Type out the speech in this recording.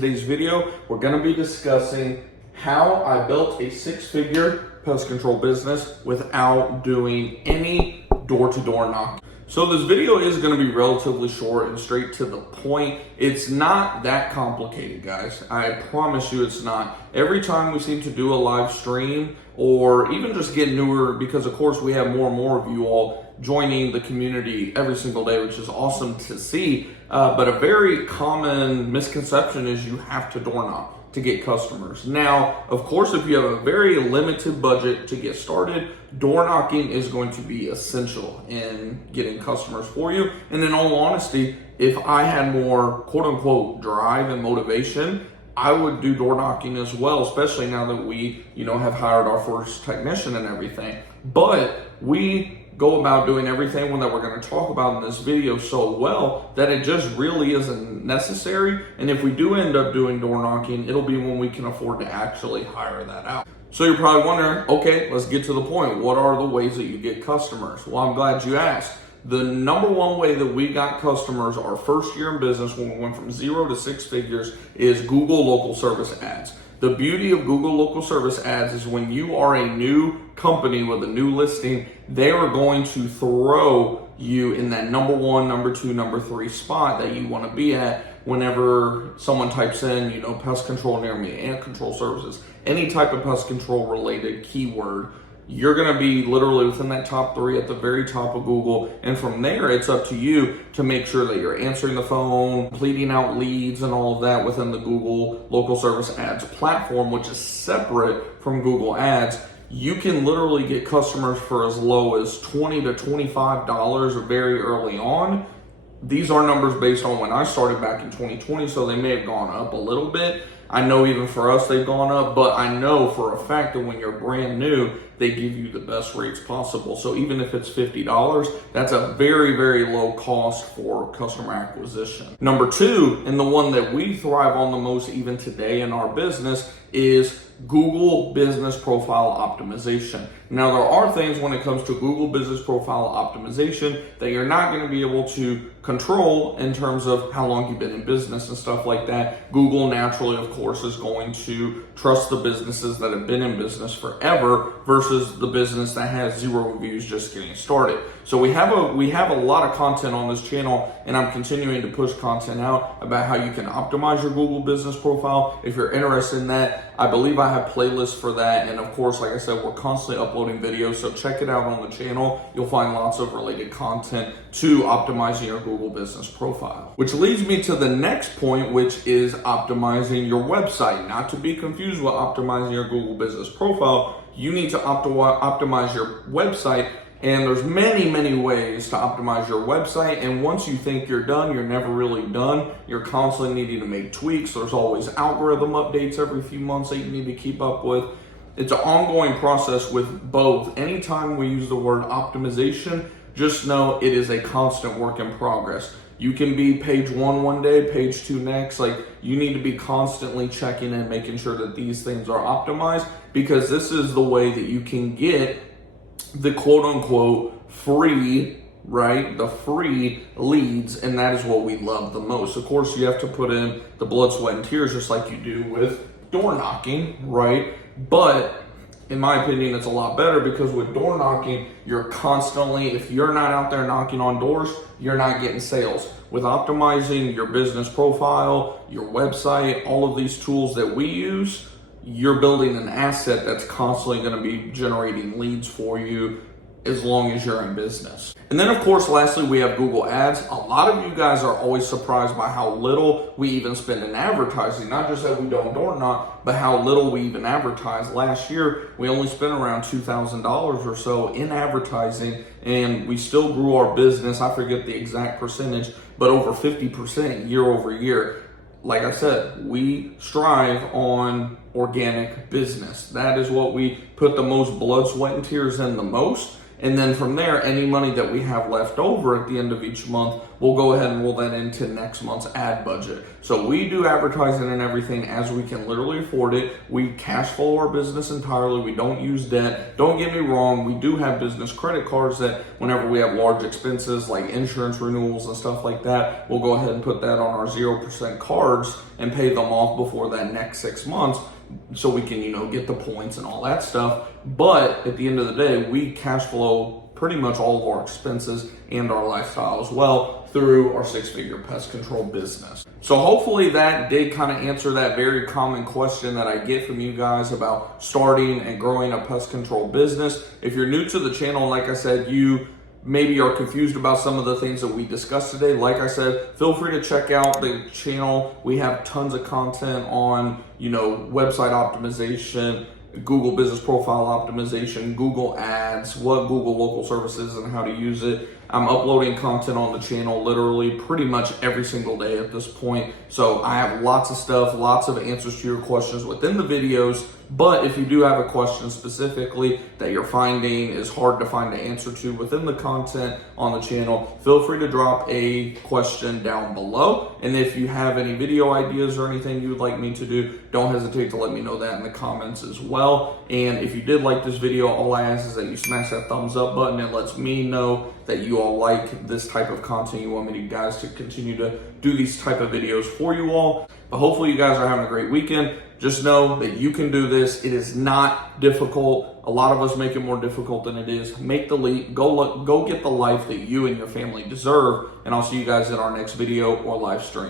Today's video, we're going to be discussing how I built a six-figure pest control business without doing any door-to-door knocking. So this video is going to be relatively short and straight to the point. It's not that complicated, guys. I promise you it's not. Every time we seem to do a live stream or even just get newer, because of course we have more and more of you all joining the community every single day, which is awesome to see. But a very common misconception is you have to door knock to get customers. Now, of course, if you have a very limited budget to get started, door knocking is going to be essential in getting customers for you. And in all honesty, if I had more quote unquote drive and motivation, I would do door knocking as well, especially now that we, have hired our first technician and everything. But we go about doing everything that we're going to talk about in this video so well that it just really isn't necessary. And if we do end up doing door knocking, it'll be when we can afford to actually hire that out. So you're probably wondering, okay, let's get to the point. What are the ways that you get customers? Well, I'm glad you asked. The number one way that we got customers our first year in business when we went from 0 to 6 figures is Google local service ads. The beauty of Google local service ads is when you are a new company with a new listing, they are going to throw you in that number 1, number 2, number 3 spot that you want to be at whenever someone types in, pest control near me, ant control services, any type of pest control related keyword. You're going to be literally within that top 3 at the very top of Google. And from there, it's up to you to make sure that you're answering the phone, pleading out leads and all of that within the Google local service ads platform, which is separate from Google ads. You can literally get customers for as low as $20 to $25 very early on. These are numbers based on when I started back in 2020, so they may have gone up a little bit. I know even for us they've gone up, but I know for a fact that when you're brand new, they give you the best rates possible. So even if it's $50, that's a very, very low cost for customer acquisition. Number 2, and the one that we thrive on the most even today in our business, is Google Business Profile Optimization. Now, there are things when it comes to Google Business Profile Optimization that you're not going to be able to control in terms of how long you've been in business and stuff like that. Google naturally, of course, is going to trust the businesses that have been in business forever versus the business that has 0 reviews just getting started. So we have a lot of content on this channel, and I'm continuing to push content out about how you can optimize your Google Business Profile. If you're interested in that, I believe I have playlists for that. And of course, like I said, we're constantly uploading videos, so check it out on the channel. You'll find lots of related content to optimizing your Google Business Profile. Which leads me to the next point, which is optimizing your website. Not to be confused with optimizing your Google Business Profile. You need to optimize your website, and there's many, many ways to optimize your website. And once you think you're done, you're never really done. You're constantly needing to make tweaks. There's always algorithm updates every few months that you need to keep up with. It's an ongoing process with both. Anytime we use the word optimization, just know it is a constant work in progress. You can be page 1 one day, page 2 next. You need to be constantly checking in, making sure that these things are optimized, because this is the way that you can get the quote unquote free, right? The free leads, and that is what we love the most. Of course, you have to put in the blood, sweat, and tears just like you do with door knocking, right? But in my opinion, it's a lot better because with door knocking, you're constantly, if you're not out there knocking on doors, you're not getting sales. With optimizing your business profile, your website, all of these tools that we use, you're building an asset that's constantly going to be generating leads for you as long as you're in business. And then of course, lastly, we have Google Ads. A lot of you guys are always surprised by how little we even spend in advertising. Not just that we don't door knock, but how little we even advertise. Last year, we only spent around $2,000 or so in advertising, and we still grew our business. I forget the exact percentage, but over 50% year over year. Like I said, we strive on organic business. That is what we put the most blood, sweat, and tears in the most. And then from there, any money that we have left over at the end of each month, we'll go ahead and roll that into next month's ad budget. So we do advertising and everything as we can literally afford it. We cash flow our business entirely. We don't use debt. Don't get me wrong. We do have business credit cards that whenever we have large expenses like insurance renewals and stuff like that, we'll go ahead and put that on our 0% cards and pay them off before that next 6 months so we can, get the points and all that stuff. But at the end of the day, we cash flow pretty much all of our expenses and our lifestyle as well through our six-figure pest control business. So hopefully that did kind of answer that very common question that I get from you guys about starting and growing a pest control business. If you're new to the channel, like I said, you maybe are confused about some of the things that we discussed today. Like I said, feel free to check out the channel. We have tons of content on, website optimization, Google business profile optimization, Google ads, what Google local services and how to use it. I'm uploading content on the channel literally pretty much every single day at this point. So I have lots of stuff, lots of answers to your questions within the videos. But if you do have a question specifically that you're finding is hard to find an answer to within the content on the channel, feel free to drop a question down below. And if you have any video ideas or anything you would like me to do, don't hesitate to let me know that in the comments as well. And if you did like this video, all I ask is that you smash that thumbs up button. It lets me know that you all like this type of content. You want me to guys to continue to do these type of videos for you all. But hopefully you guys are having a great weekend. Just know that you can do this. It is not difficult. A lot of us make it more difficult than it is. Make the leap. Go get the life that you and your family deserve. And I'll see you guys in our next video or live stream.